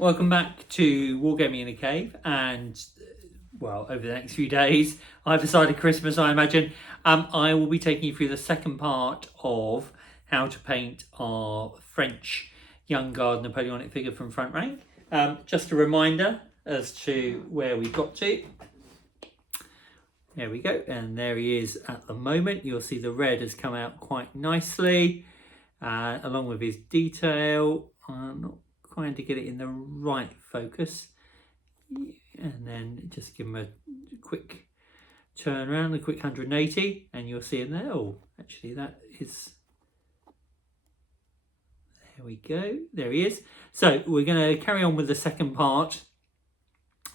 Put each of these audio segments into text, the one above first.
Welcome back to Wargaming in a Cave, and well, over the next few days, either side of Christmas, I imagine, I will be taking you through the second part of how to paint our French Young Guard Napoleonic figure from front rank. Just a reminder as to where we got to. There we go, and there he is at the moment. You'll see the red has come out quite nicely, along with his detail. I'm not trying to get it in the right focus, and then just give him a quick turn around, a quick 180, and you'll see him there. Oh, actually that is, there we go, there he is. So we're going to carry on with the second part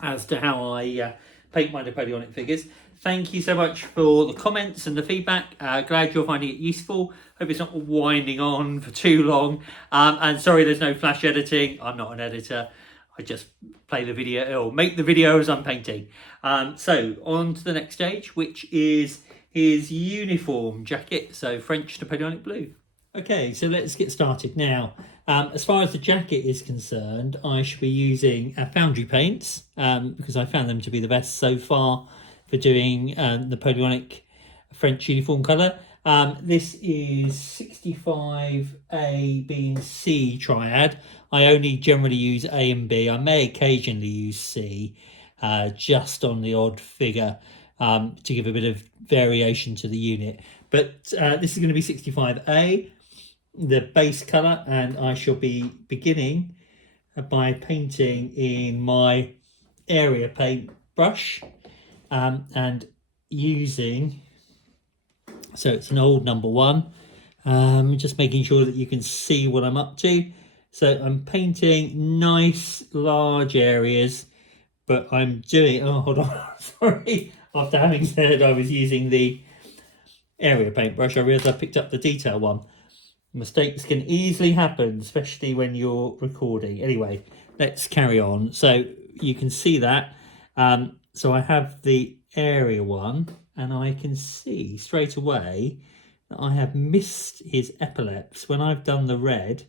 as to how I paint my Napoleonic figures. Thank you so much for the comments and the feedback. Glad you're finding it useful. Hope it's not winding on for too long. And sorry there's no flash editing. I'm not an editor. I just play the video or make the video as I'm painting. So on to the next stage, which is his uniform jacket. So French Napoleonic blue. Okay, so let's get started now. As far as the jacket is concerned, I should be using foundry paints because I found them to be the best so far for doing Napoleonic French uniform colour. This is 65A, B and C triad. I only generally use A and B. I may occasionally use C, just on the odd figure to give a bit of variation to the unit. But this is going to be 65A, the base colour, and I shall be beginning by painting in my area paint brush. And using, so it's an old number 1, just making sure that you can see what I'm up to. So I'm painting nice large areas, but I'm doing, oh hold on, sorry, after having said I was using the area paintbrush, I realised I picked up the detail one. Mistakes can easily happen, especially when you're recording. Anyway, let's carry on. So you can see that. So I have the area one, and I can see straight away that I have missed his epaulets when I've done the red.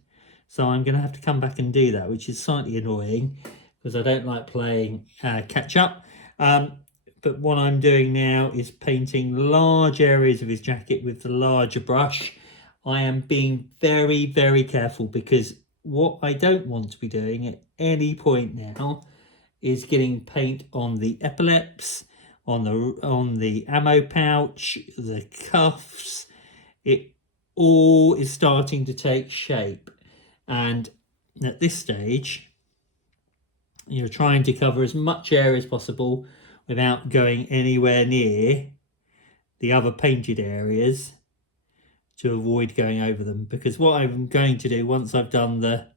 So I'm going to have to come back and do that, which is slightly annoying because I don't like playing catch up. But what I'm doing now is painting large areas of his jacket with the larger brush. I am being very, very careful because what I don't want to be doing at any point now is getting paint on the epaulets, on the ammo pouch, the cuffs. It all is starting to take shape, and at this stage you're trying to cover as much area as possible without going anywhere near the other painted areas to avoid going over them, because what I'm going to do once I've done the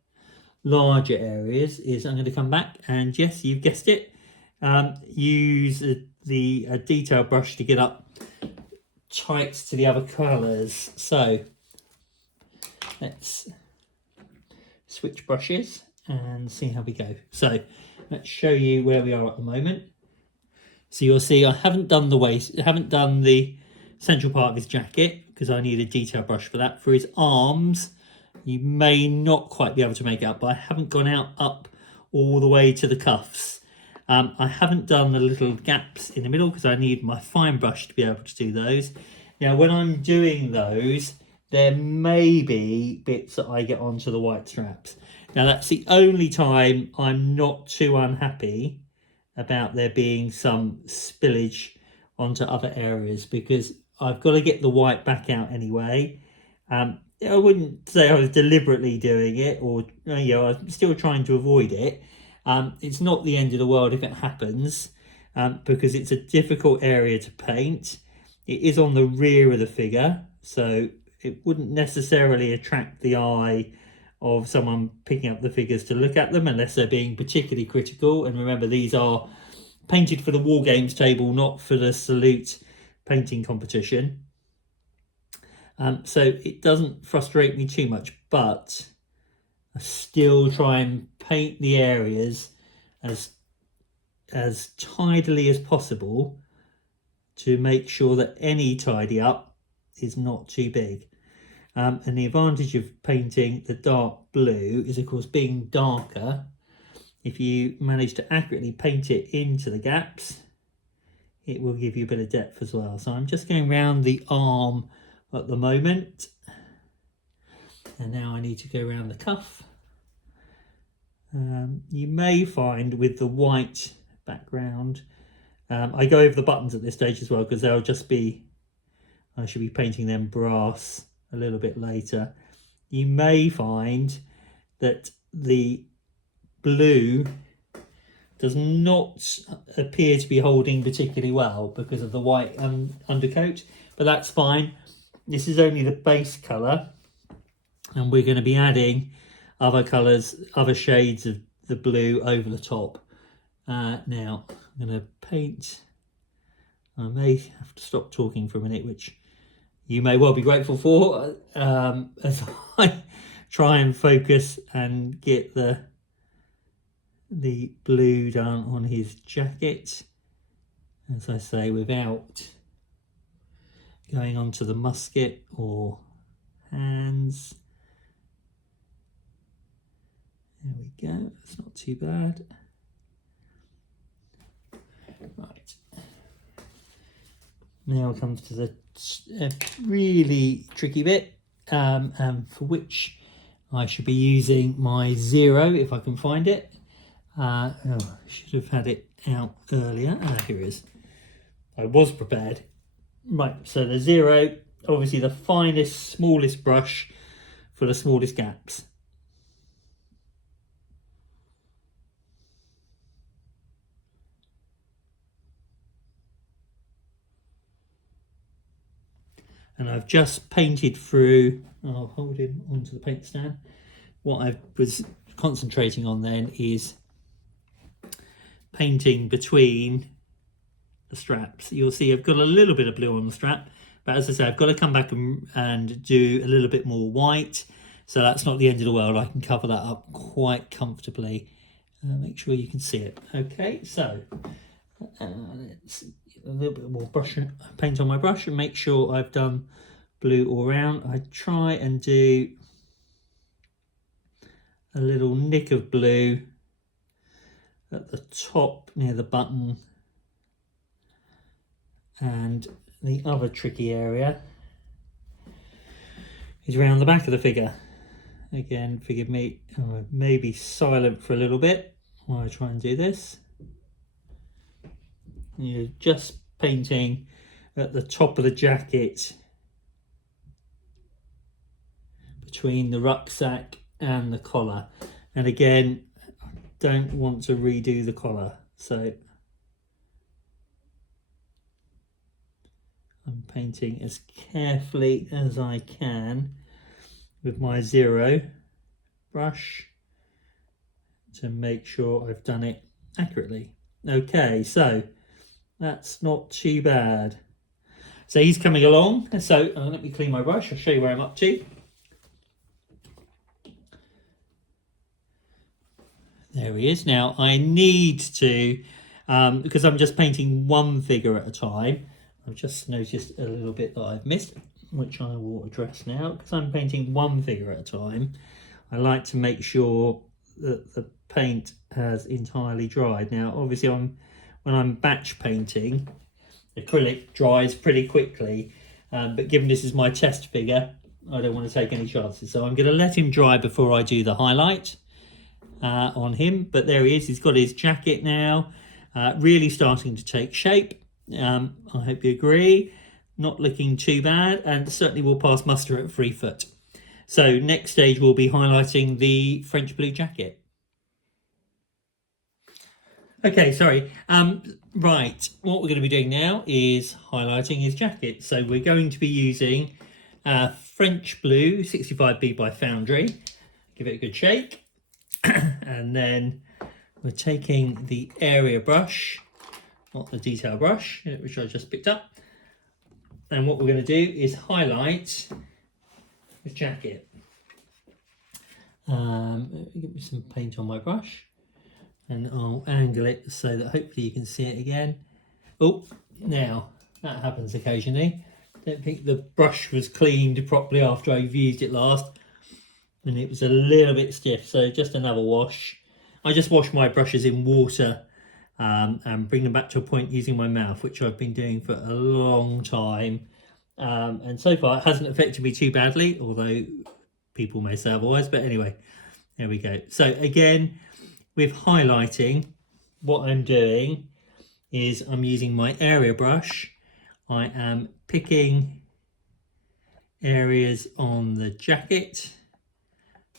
larger areas is I'm going to come back and, yes, you've guessed it, use the detail brush to get up tight to the other colours. So let's switch brushes and see how we go. So let's show you where we are at the moment. So you'll see I haven't done the waist, I haven't done the central part of his jacket because I need a detail brush for that. For his arms, you may not quite be able to make it up, but I haven't gone up all the way to the cuffs. I haven't done the little gaps in the middle because I need my fine brush to be able to do those. Now, when I'm doing those, there may be bits that I get onto the white straps. Now, that's the only time I'm not too unhappy about there being some spillage onto other areas, because I've got to get the white back out anyway. I wouldn't say I was deliberately doing it, or I'm still trying to avoid it. It's not the end of the world if it happens, because it's a difficult area to paint. It is on the rear of the figure, so it wouldn't necessarily attract the eye of someone picking up the figures to look at them unless they're being particularly critical. And remember, these are painted for the Wargames table, not for the Salute painting competition. So it doesn't frustrate me too much, but I still try and paint the areas as tidily as possible to make sure that any tidy up is not too big. And the advantage of painting the dark blue is, of course, being darker, if you manage to accurately paint it into the gaps, it will give you a bit of depth as well. So I'm just going around the arm at the moment. And now I need to go around the cuff. You may find with the white background, I go over the buttons at this stage as well, because they'll just be, I should be painting them brass a little bit later. You may find that the blue does not appear to be holding particularly well because of the white undercoat, but that's fine. This is only the base colour, and we're going to be adding other colours, other shades of the blue over the top. Now I'm going to paint. I may have to stop talking for a minute, which you may well be grateful for, as I try and focus and get the blue done on his jacket, as I say, without going onto the musket or hands. There we go, that's not too bad. Right, now comes to the really tricky bit, and for which I should be using my 0 if I can find it. I should have had it out earlier. Here it is. I was prepared. Right, so the 0, obviously the finest, smallest brush for the smallest gaps. And I've just painted through, I'll hold him onto the paint stand. What I was concentrating on then is painting between the straps. You'll see I've got a little bit of blue on the strap, but as I say, I've got to come back and do a little bit more white. So that's not the end of the world. I can cover that up quite comfortably. Make sure you can see it. Okay, so let's a little bit more paint on my brush and make sure I've done blue all around. I try and do a little nick of blue at the top near the button, and the other tricky area is around the back of the figure. Again, forgive me, I may be silent for a little bit while I try and do this. You're just painting at the top of the jacket between the rucksack and the collar. And again, I don't want to redo the collar, so I'm painting as carefully as I can with my 0 brush to make sure I've done it accurately. Okay, so that's not too bad. So he's coming along. So let me clean my brush. I'll show you where I'm up to. There he is. Now I need to, because I'm just painting one figure at a time, I've just noticed a little bit that I've missed, which I will address now. Because I'm painting one figure at a time, I like to make sure that the paint has entirely dried. Now obviously when I'm batch painting, acrylic dries pretty quickly, but given this is my test figure, I don't want to take any chances, so I'm going to let him dry before I do the highlight on him. But there he is, he's got his jacket now, really starting to take shape. I hope you agree, not looking too bad, and certainly will pass muster at 3 foot. So next stage we'll be highlighting the French blue jacket. Okay, sorry. Right, what we're going to be doing now is highlighting his jacket. So we're going to be using French Blue 65B by Foundry. Give it a good shake. And then we're taking the area brush, not the detail brush, which I just picked up. And what we're going to do is highlight his jacket. Give me some paint on my brush. And I'll angle it so that hopefully you can see it again. Oh, now that happens occasionally. Don't think the brush was cleaned properly after I've used it last, and it was a little bit stiff, so just another wash. I just wash my brushes in water and bring them back to a point using my mouth, which I've been doing for a long time. And so far it hasn't affected me too badly, although people may say otherwise. But anyway, there we go. So again, with highlighting, what I'm doing is I'm using my area brush. I am picking areas on the jacket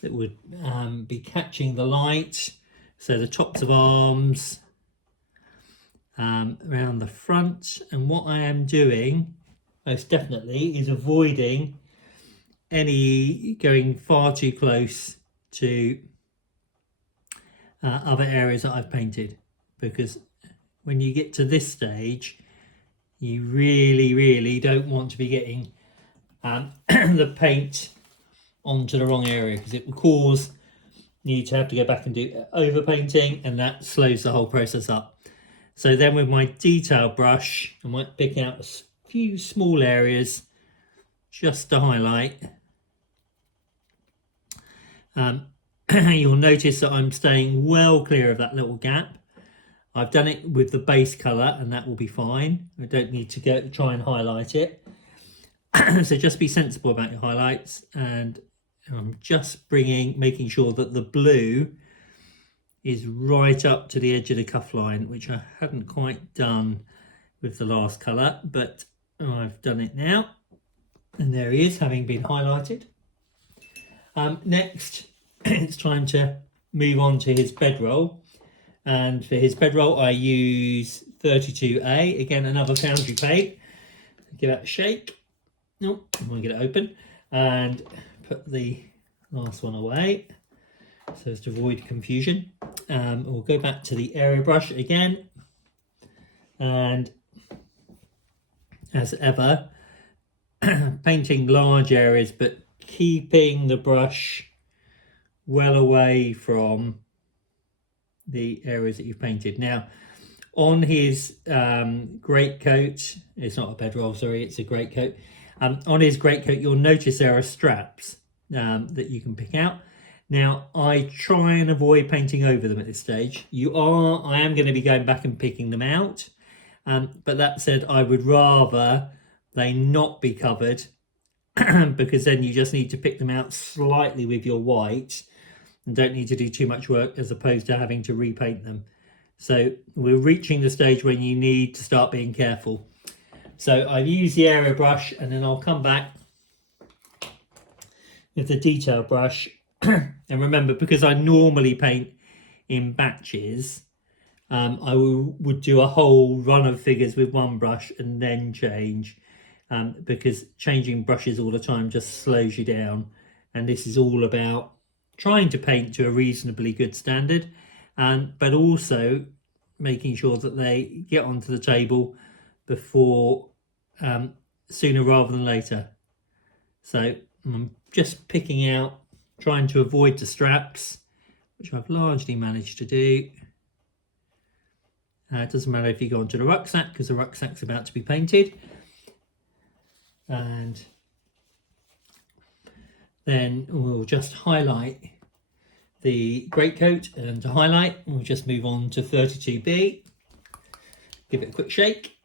that would be catching the light. So the tops of arms, around the front. And what I am doing, most definitely, is avoiding any going far too close to other areas that I've painted, because when you get to this stage, you really don't want to be getting the paint onto the wrong area, because it will cause you to have to go back and do over painting, and that slows the whole process up. So then with my detail brush, I might pick out a few small areas just to highlight. You'll notice that I'm staying well clear of that little gap. I've done it with the base colour and that will be fine. I don't need to try and highlight it. So just be sensible about your highlights, and I'm just making sure that the blue is right up to the edge of the cuff line, which I hadn't quite done with the last colour, but I've done it now. And there he is, having been highlighted. Next, it's time to move on to his bedroll. And for his bedroll, I use 32A, again, another foundry paint. Give that a shake. Nope, I want to get it open. And put the last one away, so as to avoid confusion. We'll go back to the area brush again. And as ever, painting large areas, but keeping the brush well away from the areas that you've painted. Now, on his greatcoat, it's not a bedroll, sorry, it's a greatcoat. On his greatcoat, you'll notice there are straps that you can pick out. Now, I try and avoid painting over them at this stage. I am going to be going back and picking them out. But that said, I would rather they not be covered because then you just need to pick them out slightly with your white and don't need to do too much work, as opposed to having to repaint them. So we're reaching the stage when you need to start being careful. So I've used the area brush, and then I'll come back with the detail brush. And remember, because I normally paint in batches, I would do a whole run of figures with one brush and then change, because changing brushes all the time just slows you down. And this is all about trying to paint to a reasonably good standard, but also making sure that they get onto the table before sooner rather than later. So I'm just picking out, trying to avoid the straps, which I've largely managed to do. It doesn't matter if you go onto the rucksack, because the rucksack's about to be painted. And then we'll just highlight the greatcoat, and to highlight, we'll just move on to 32B. Give it a quick shake.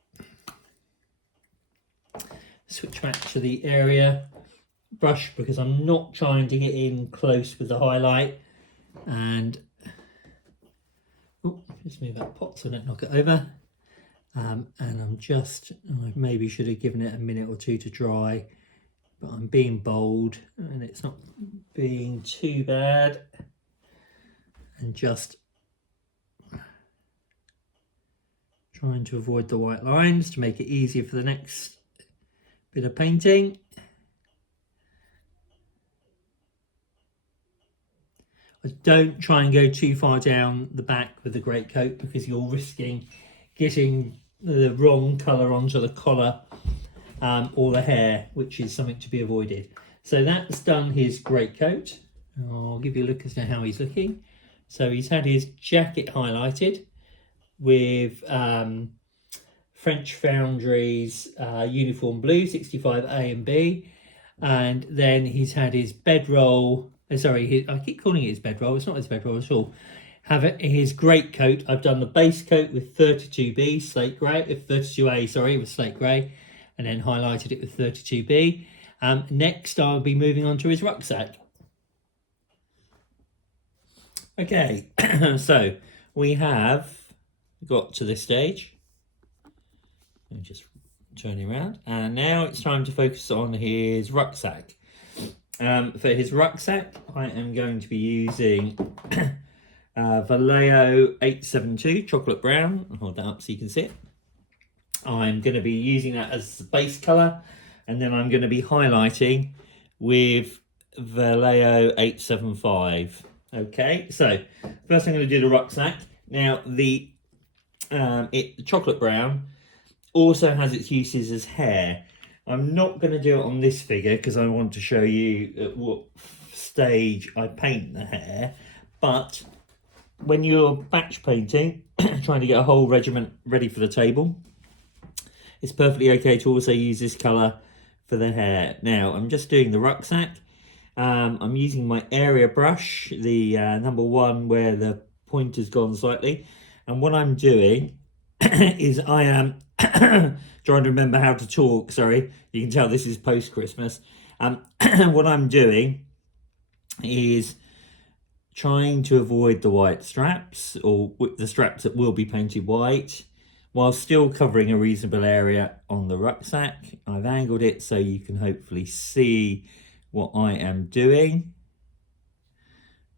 Switch back to the area brush, because I'm not trying to get in close with the highlight. And just move that pot so I don't knock it over. And I maybe should have given it a minute or two to dry, but I'm being bold and it's not being too bad. And just trying to avoid the white lines to make it easier for the next bit of painting. Don't try and go too far down the back with the greatcoat, because you're risking getting the wrong colour onto the collar or the hair, which is something to be avoided. So that's done his greatcoat. I'll give you a look as to how he's looking. So he's had his jacket highlighted with French Foundry's Uniform Blue 65A and B, and then he's had his bedroll. Sorry, I keep calling it his bedroll. It's not his bedroll at all. have it his great coat. I've done the base coat with 32B slate grey, 32A, sorry, with slate grey, and then highlighted it with 32B. Next, I'll be moving on to his rucksack. Okay, so we have got to this stage. I'm just turning around, and now it's time to focus on his rucksack. For his rucksack, I am going to be using Vallejo 872 chocolate brown. I'll hold that up so you can see it. I'm going to be using that as the base colour, and then I'm going to be highlighting with Vallejo 875. Okay, so first I'm going to do the rucksack. Now the chocolate brown also has its uses as hair. I'm not going to do it on this figure because I want to show you at what stage I paint the hair, but when you're batch painting, trying to get a whole regiment ready for the table, it's perfectly okay to also use this colour for the hair. Now, I'm just doing the rucksack. I'm using my area brush, the number 1 where the point has gone slightly. And what I'm doing is I am trying to remember how to talk, sorry. You can tell this is post-Christmas. What I'm doing is trying to avoid the white straps, or the straps that will be painted white, while still covering a reasonable area on the rucksack. I've angled it so you can hopefully see what I am doing.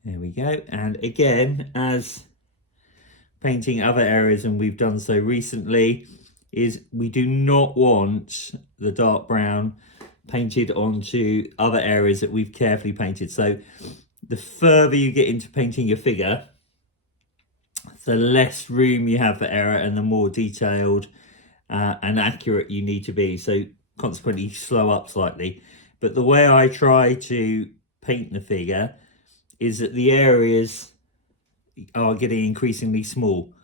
There we go. And again, as painting other areas, and we've done so recently, is we do not want the dark brown painted onto other areas that we've carefully painted. So the further you get into painting your figure, the less room you have for error and the more detailed and accurate you need to be. So consequently, slow up slightly. But the way I try to paint the figure is that the areas are getting increasingly small.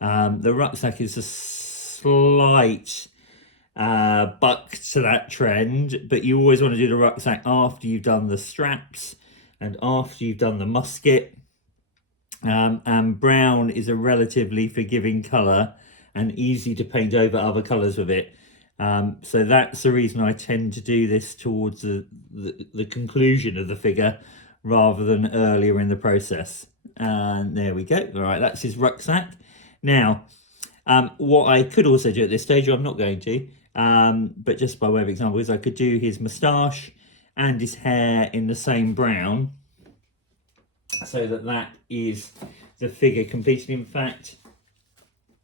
The rucksack is a slight buck to that trend, but you always want to do the rucksack after you've done the straps and after you've done the musket. And brown is a relatively forgiving colour and easy to paint over other colours with it. So that's the reason I tend to do this towards the conclusion of the figure rather than earlier in the process. And there we go. All right, that's his rucksack. Now, what I could also do at this stage, I'm not going to, but just by way of example, is I could do his moustache and his hair in the same brown, so that is the figure completed. In fact,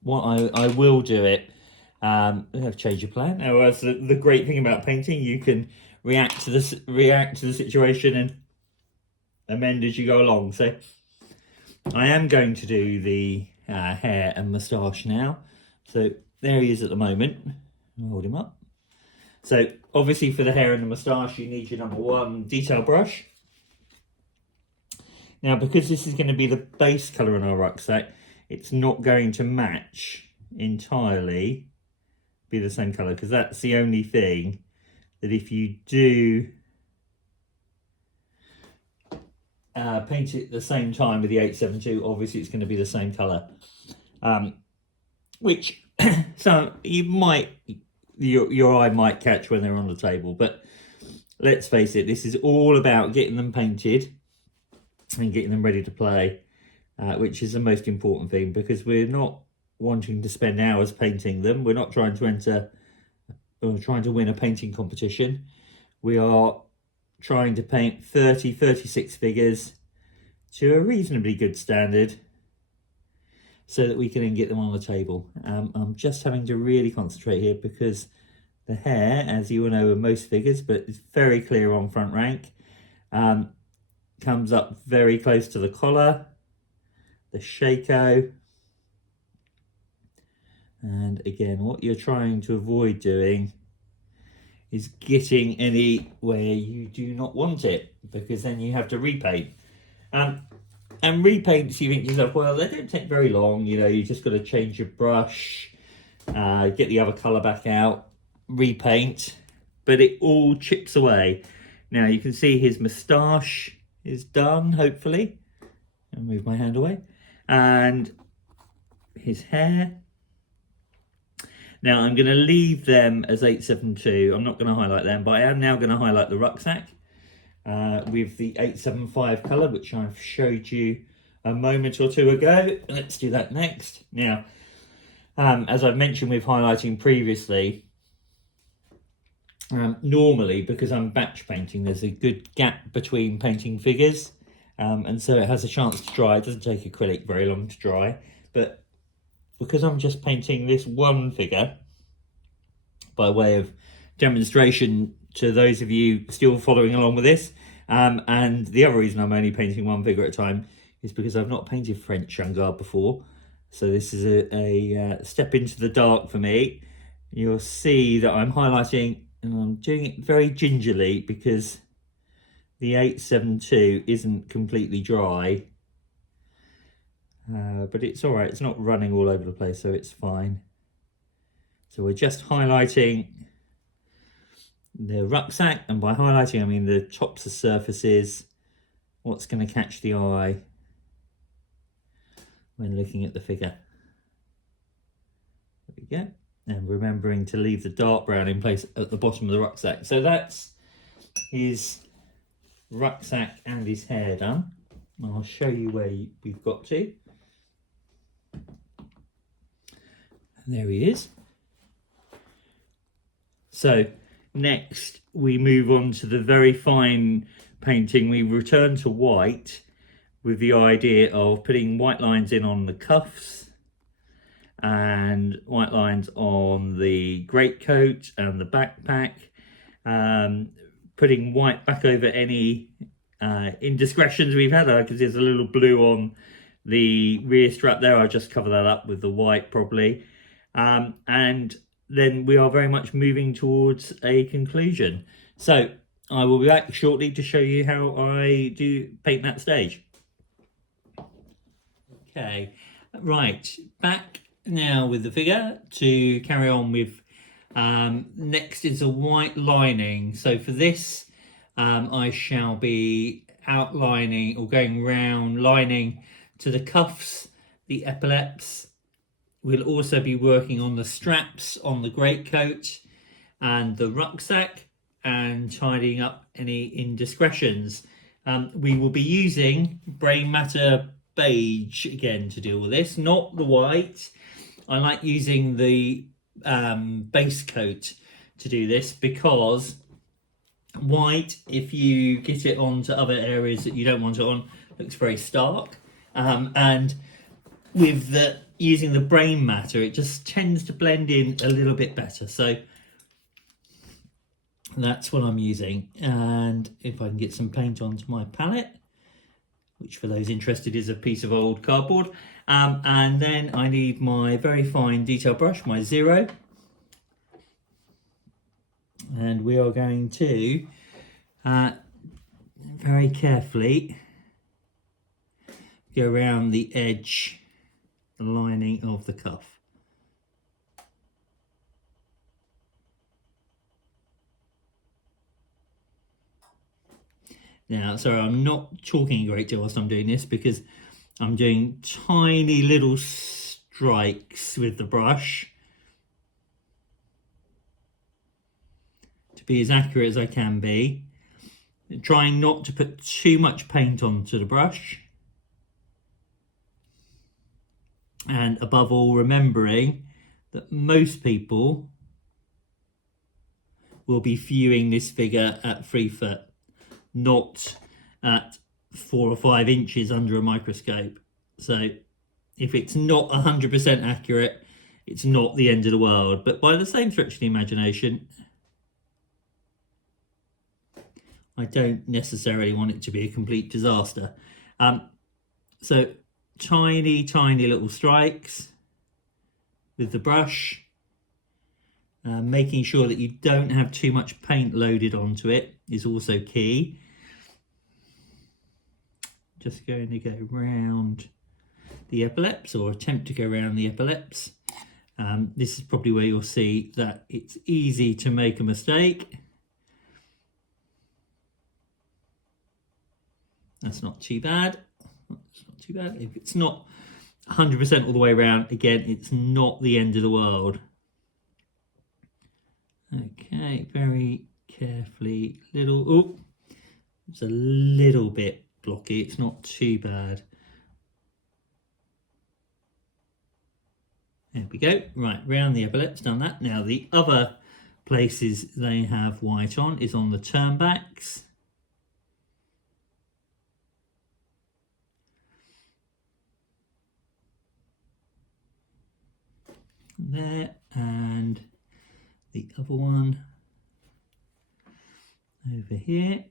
what I will do it, I've changed your plan. Now, as the great thing about painting, you can react to the situation and amend as you go along. So I am going to do the hair and moustache now. So there he is at the moment. I'll hold him up. So obviously for the hair and the moustache, you need your number 1 detail brush. Now, because this is going to be the base colour on our rucksack, it's not going to match entirely, be the same colour, because that's the only thing that if you do paint it at the same time with the 872, obviously it's going to be the same colour. Which so you might, your eye might catch when they're on the table, but let's face it, this is all about getting them painted and getting them ready to play, which is the most important thing, because we're not wanting to spend hours painting them. We're not trying to enter or trying to win a painting competition. We are trying to paint 36 figures to a reasonably good standard so that we can then get them on the table. I'm just having to really concentrate here because the hair, as you will know in most figures, but it's very clear on front rank, comes up very close to the collar, the shako. And again, what you're trying to avoid doing is getting any where you do not want it, because then you have to repaint. And repaints, you think to yourself, well, they don't take very long, you know, you just got to change your brush, get the other colour back out, repaint, but it all chips away. Now you can see his moustache is done, hopefully. I'll move my hand away. and his hair. Now I'm going to leave them as 872. I'm not going to highlight them, but I am now going to highlight the rucksack with the 875 colour, which I've showed you a moment or two ago. Let's do that next. Now, as I've mentioned with highlighting previously, normally, because I'm batch painting, there's a good gap between painting figures, and so it has a chance to dry. It doesn't take acrylic very long to dry, but because I'm just painting this one figure, by way of demonstration to those of you still following along with this, and the other reason I'm only painting one figure at a time is because I've not painted French Vanguard before, so this is a step into the dark for me. You'll see that I'm highlighting, and I'm doing it very gingerly because the 872 isn't completely dry, but it's all right. It's not running all over the place, so it's fine. So we're just highlighting the rucksack, and by highlighting I mean the tops of surfaces, what's going to catch the eye when looking at the figure. There we go. And remembering to leave the dark brown in place at the bottom of the rucksack. So that's his rucksack and his hair done. I'll show you where we've got to. And there he is. So next we move on to the very fine painting. We return to white with the idea of putting white lines in on the cuffs and white lines on the greatcoat and the backpack, putting white back over any indiscretions we've had, because there's a little blue on the rear strap there. I'll just cover that up with the white probably, and then we are very much moving towards a conclusion. So I will be back shortly to show you how I do paint that stage. Okay, right, back now with the figure to carry on with. Next is a white lining. So for this, I shall be outlining or going round lining to the cuffs, the epaulets. We'll also be working on the straps on the greatcoat and the rucksack and tidying up any indiscretions. We will be using Brain Matter beige again to deal with this, not the white. I like using the base coat to do this because white, if you get it onto other areas that you don't want it on, looks very stark. And with using the Brain Matter, it just tends to blend in a little bit better. So that's what I'm using. And if I can get some paint onto my palette, which for those interested is a piece of old cardboard. And then I need my very fine detail brush, my 0. And we are going to very carefully go around the edge, the lining of the cuff. Now, sorry, I'm not talking a great deal whilst I'm doing this because I'm doing tiny little strikes with the brush to be as accurate as I can be, trying not to put too much paint onto the brush, and above all remembering that most people will be viewing this figure at 3 foot, not at 4 or 5 inches under a microscope. So if it's not 100% accurate, it's not the end of the world. But by the same stretch of the imagination, I don't necessarily want it to be a complete disaster. So tiny little strikes with the brush, making sure that you don't have too much paint loaded onto it is also key. Just going to go round the epaulets, or attempt to go around the epaulets. This is probably where you'll see that it's easy to make a mistake. That's not too bad. That's not too bad. If it's not 100% all the way around. Again, it's not the end of the world. Okay, very carefully, oh, it's a little bit blocky, it's not too bad. There we go. Right, round the epaulets, done that. Now the other places they have white on is on the turnbacks. There, and the other one over here.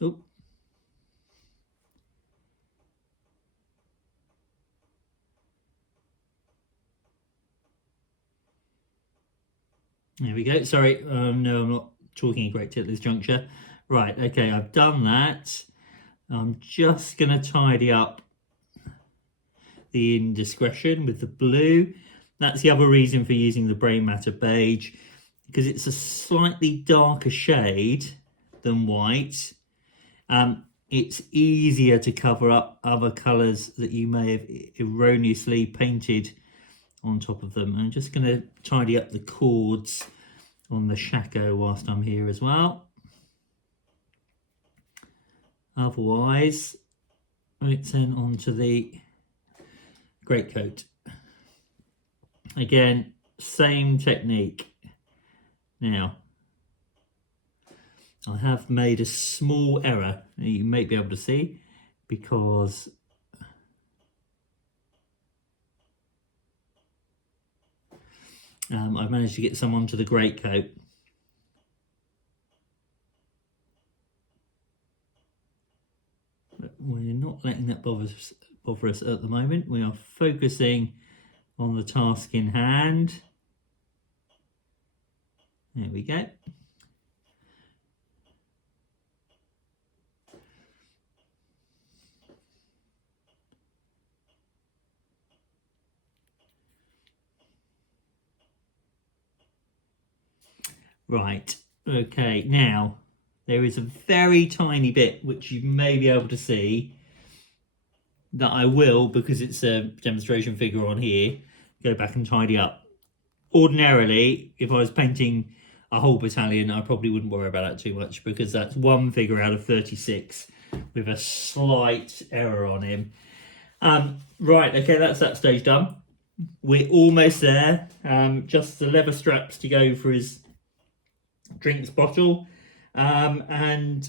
Oh. There we go. Sorry, no, I'm not talking a great deal at this juncture. Right, okay, I've done that. I'm just going to tidy up the indiscretion with the blue. That's the other reason for using the Brain Matter beige, because it's a slightly darker shade than white. It's easier to cover up other colours that you may have erroneously painted on top of them. I'm just going to tidy up the chords on the shako whilst I'm here as well. Otherwise, it's then onto the greatcoat. Again, same technique. Now, I have made a small error, you may be able to see, because I've managed to get some onto the greatcoat. But we're not letting that bother us at the moment. We are focusing on the task in hand. There we go. Right, okay, now there is a very tiny bit which you may be able to see that I will, because it's a demonstration figure on here, go back and tidy up. Ordinarily, if I was painting a whole battalion, I probably wouldn't worry about that too much, because that's one figure out of 36 with a slight error on him. Right, okay, that's that stage done. We're almost there. Just the leather straps to go for his drinks bottle, and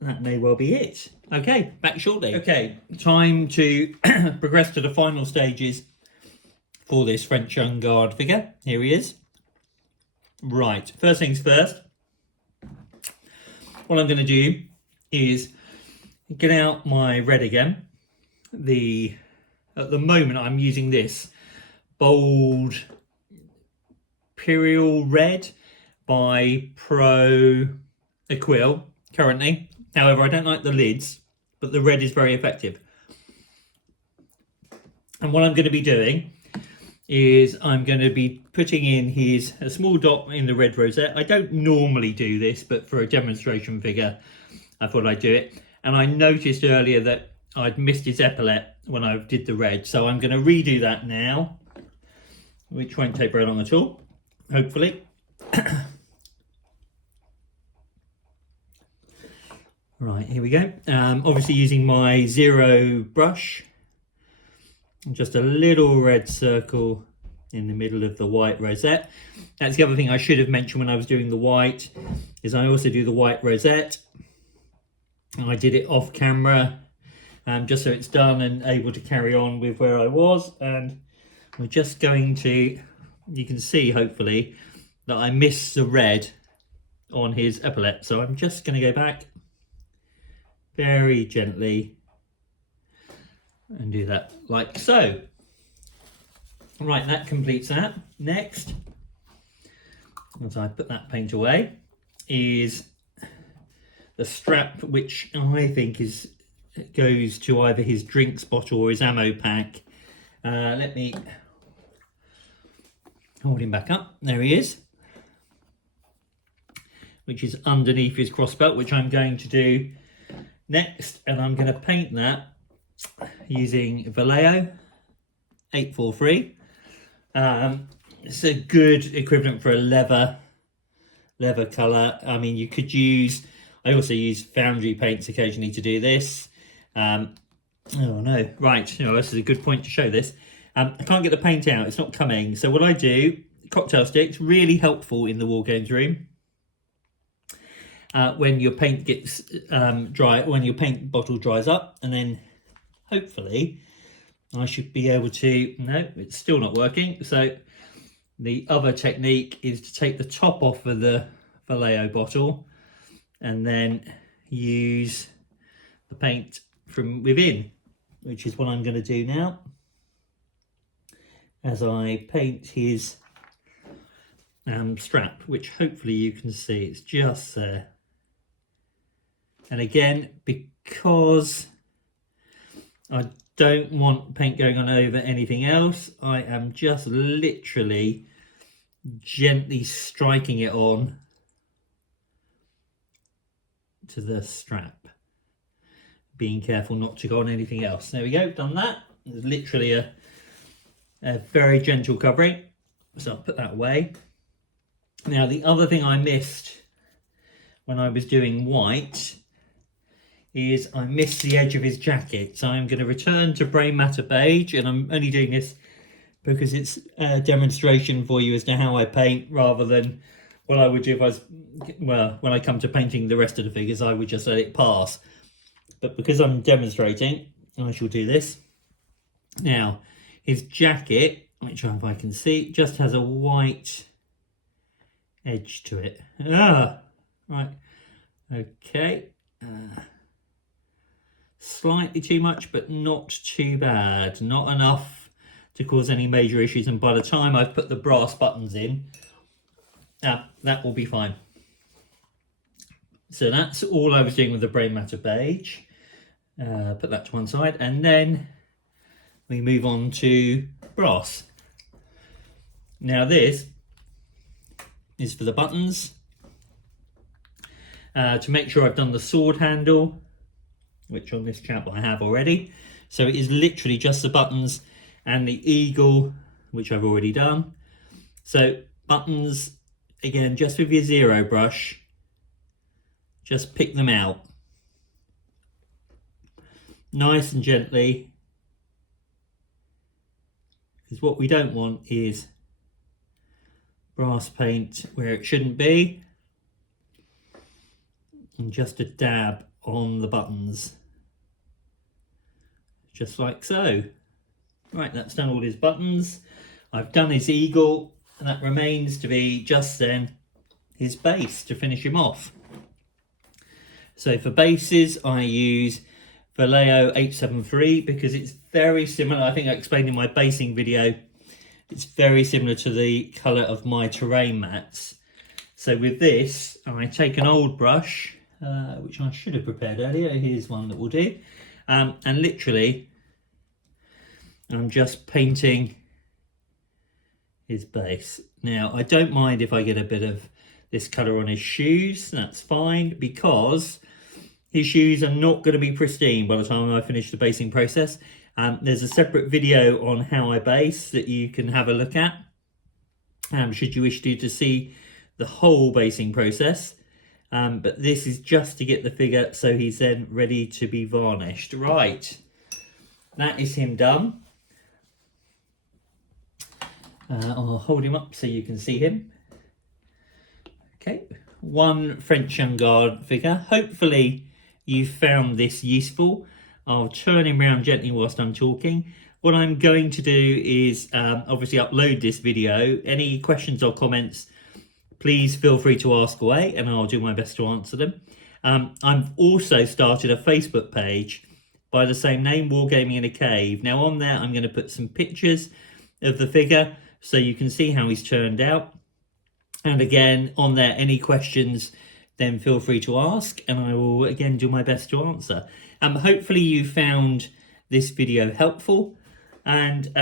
that may well be it. Okay, back shortly. Okay, time to progress to the final stages for this French Young Guard figure. Here he is. Right, first things first, what I'm going to do is get out my red again. At the moment I'm using this bold Imperial Red by Pro Equil currently. However, I don't like the lids, but the red is very effective. And what I'm going to be doing is I'm going to be putting in a small dot in the red rosette. I don't normally do this, but for a demonstration figure, I thought I'd do it. And I noticed earlier that I'd missed his epaulette when I did the red. So I'm going to redo that now, which won't take very long at all, hopefully. Right, here we go. Obviously using my 0 brush, just a little red circle in the middle of the white rosette. That's the other thing I should have mentioned when I was doing the white, is I also do the white rosette. And I did it off camera, just so it's done and able to carry on with where I was. And we're just going to, you can see hopefully that I missed the red on his epaulette. So I'm just going to go back very gently and do that like so. Right, that completes that. Next, once I put that paint away, is the strap, which I think goes to either his drinks bottle or his ammo pack. Let me hold him back up. There he is, which is underneath his crossbelt, which I'm going to do next, and I'm going to paint that using Vallejo 843. It's a good equivalent for a leather colour. I mean, you could use, I also use foundry paints occasionally to do this. Oh no, right, this is a good point to show this. I can't get the paint out, it's not coming. So what I do, cocktail sticks, really helpful in the Wargames room. When your paint gets dry, when your paint bottle dries up, and then hopefully I should be able to, no, it's still not working. So the other technique is to take the top off of the Vallejo bottle and then use the paint from within, which is what I'm going to do now as I paint his strap, which hopefully you can see, it's just there. And again, because I don't want paint going on over anything else, I am just literally gently striking it on to the strap, being careful not to go on anything else. There we go, done that. It's literally a very gentle covering, so I'll put that away. Now, the other thing I missed when I was doing white is I missed the edge of his jacket. So I'm going to return to Brain Matter Beige, and I'm only doing this because it's a demonstration for you as to how I paint, rather than what I would do if I was, well, when I come to painting the rest of the figures, I would just let it pass. But because I'm demonstrating, I shall do this. Now, his jacket, which if I can see, just has a white edge to it. Right, okay. Slightly too much, but not too bad. Not enough to cause any major issues. And by the time I've put the brass buttons in, that will be fine. So that's all I was doing with the Brain Matter Beige. Put that to one side, and then we move on to brass. Now this is for the buttons. To make sure I've done the sword handle, which on this chap I have already. So it is literally just the buttons and the eagle, which I've already done. So buttons, again, just with your zero brush, just pick them out. Nice and gently. Because what we don't want is brass paint where it shouldn't be. And just a dab on the buttons, just like so. Right, that's done all his buttons. I've done his eagle, and that remains to be just then his base to finish him off. So for bases, I use Vallejo 873 because it's very similar. I think I explained in my basing video, it's very similar to the colour of my terrain mats. So with this, I take an old brush, which I should have prepared earlier. Here's one that will do. And literally, I'm just painting his base. Now, I don't mind if I get a bit of this colour on his shoes. That's fine, because his shoes are not going to be pristine by the time I finish the basing process. There's a separate video on how I base that you can have a look at, should you wish to see the whole basing process. But this is just to get the figure so he's then ready to be varnished. Right, that is him done. I'll hold him up so you can see him. Okay, one French young guard figure. Hopefully you found this useful. I'll turn him around gently whilst I'm talking. What I'm going to do is obviously upload this video. Any questions or comments, please feel free to ask away and I'll do my best to answer them. I've also started a Facebook page by the same name, Wargaming in a Cave. Now on there, I'm going to put some pictures of the figure so you can see how he's turned out. And again, on there, any questions, then feel free to ask and I will again do my best to answer. Hopefully you found this video helpful, and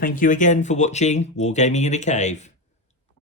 thank you again for watching Wargaming in a Cave.